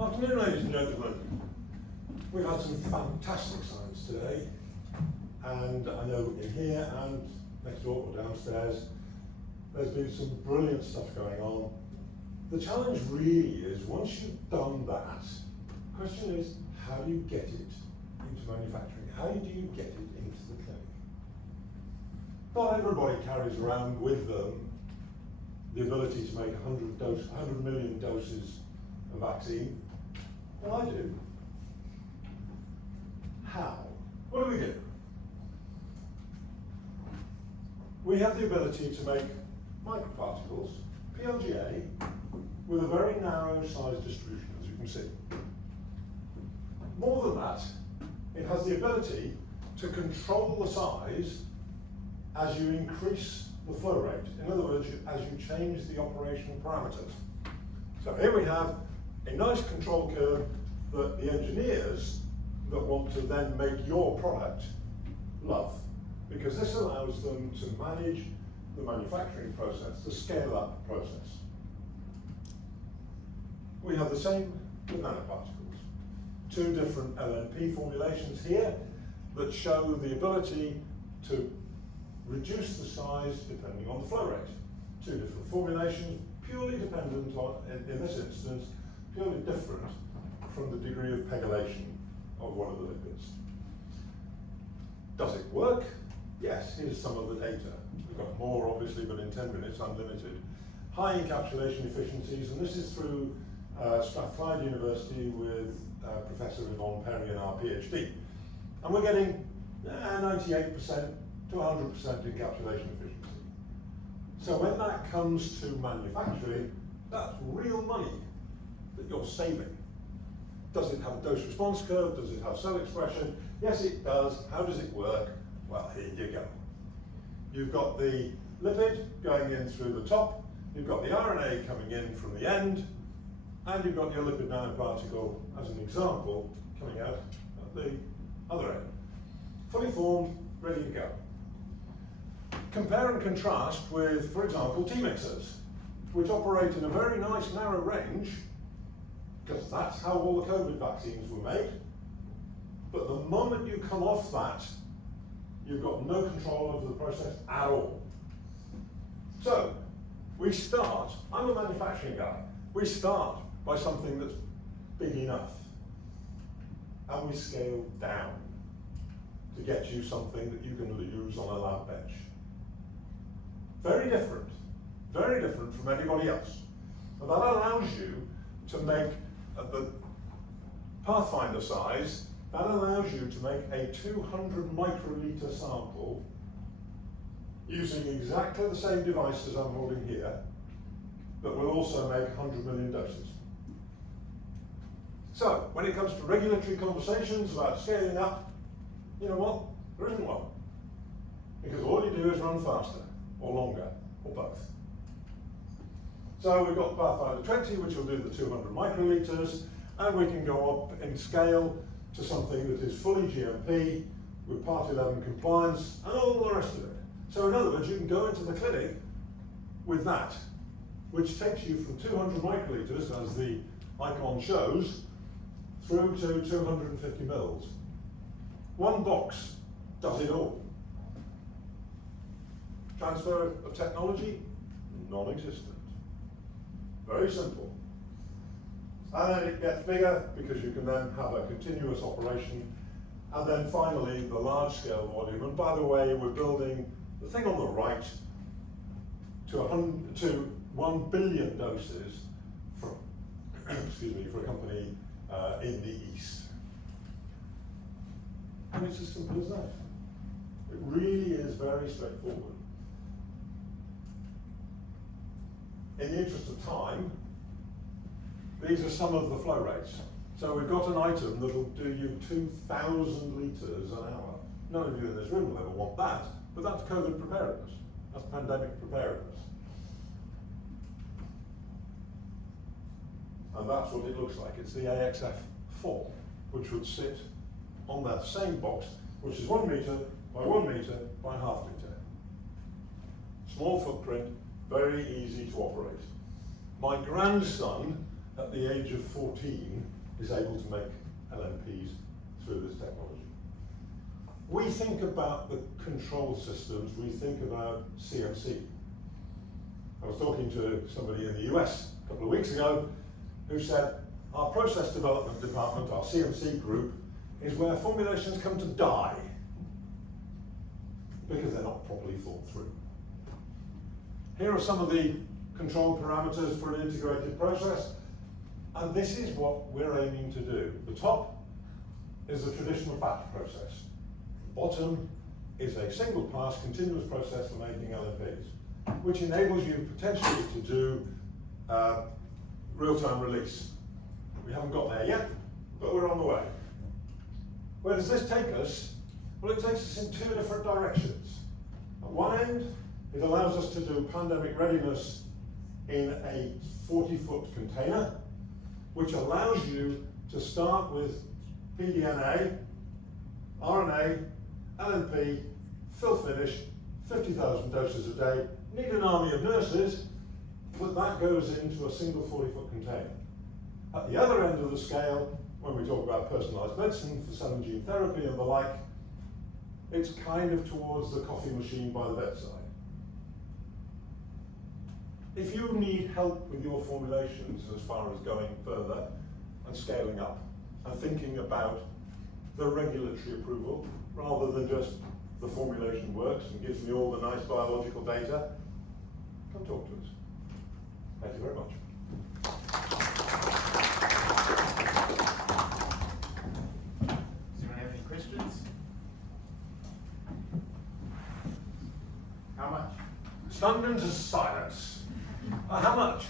Afternoon, ladies and gentlemen. We've had some fantastic science today, and I know in here and next door or downstairs, there's been some brilliant stuff going on. The challenge really is, once you've done that, the question is, how do you get it into manufacturing? How do you get it into the clinic? Not everybody carries around with them the ability to make 100 million doses of vaccine. Well, I do. How? What do? We have the ability to make microparticles, PLGA, with a very narrow size distribution, as you can see. More than that, it has the ability to control the size as you increase the flow rate. In other words, as you change the operational parameters. So here we have a nice control curve that the engineers that want to then make your product love, because this allows them to manage the manufacturing process, the scale-up process. We have the same with nanoparticles. Two different LNP formulations here that show the ability to reduce the size depending on the flow rate. Two different formulations, purely dependent on, in this instance, purely different from the degree of pegylation of one of the lipids. Does it work? Yes, here's some of the data. We've got more obviously, but in 10 minutes I'm limited. High encapsulation efficiencies, and this is through Strathclyde University with Professor Yvonne Perry and our PhD. And we're getting 98% to 100% encapsulation efficiency. So when that comes to manufacturing, that's real money that you're saving. Does it have a dose response curve? Does it have cell expression? Yes, it does. How does it work? Well, here you go. You've got the lipid going in through the top, you've got the RNA coming in from the end, and you've got your lipid nanoparticle, as an example, coming out at the other end. Fully formed, ready to go. Compare and contrast with, for example, T-mixers, which operate in a very nice narrow range, because that's how all the COVID vaccines were made. But the moment you come off that, you've got no control over the process at all. So, we start, I'm a manufacturing guy, we start by something that's big enough, and we scale down to get you something that you can use on a lab bench. Very different from anybody else. And that allows you to make the Pathfinder size, that allows you to make a 200 microliter sample using exactly the same devices I'm holding here, that will also make 100 million doses. So, when it comes to regulatory conversations about scaling up, you know what? There isn't one. Because all you do is run faster, or longer, or both. So we've got Pathfinder 20, which will do the 200 microliters, and we can go up in scale to something that is fully GMP, with Part 11 compliance, and all the rest of it. So in other words, you can go into the clinic with that, which takes you from 200 microliters, as the icon shows, through to 250 mils. One box does it all. Transfer of technology? Non-existent. Very simple. And then it gets bigger because you can then have a continuous operation. And then finally, the large scale volume. And by the way, we're building the thing on the right to 1 billion doses for, excuse me, for a company in the East. And it's as simple as that. It really is very straightforward. In the interest of time, these are some of the flow rates. So we've got an item that will do you 2,000 litres an hour. None of you in this room will ever want that, but that's COVID preparedness. That's pandemic preparedness. And that's what it looks like. It's the AXF4, which would sit on that same box, which is 1 metre by 1 metre by ½ litre. Small footprint, very easy to operate. My grandson at the age of 14 is able to make LNPs through this technology. We think about the control systems, we think about CMC. I was talking to somebody in the US a couple of weeks ago who said, our process development department, our CMC group, is where formulations come to die because they're not properly thought through. Here are some of the control parameters for an integrated process, and this is what we're aiming to do. The top is the traditional batch process. The bottom is a single pass continuous process for making LNPs, which enables you potentially to do real-time release. We haven't got there yet, but we're on the way. Where does this take us? Well, it takes us in two different directions. At one end, it allows us to do pandemic readiness in a 40-foot container, which allows you to start with pDNA, RNA, LNP, fill finish, 50,000 doses a day. Need an army of nurses, but that goes into a single 40-foot container. At the other end of the scale, when we talk about personalised medicine for cell and gene therapy and the like, it's kind of towards the coffee machine by the bedside. If you need help with your formulations as far as going further and scaling up and thinking about the regulatory approval rather than just the formulation works and gives me all the nice biological data, come talk to us. Thank you very much. Does anyone have any questions? How much? Stunned into silence. How much?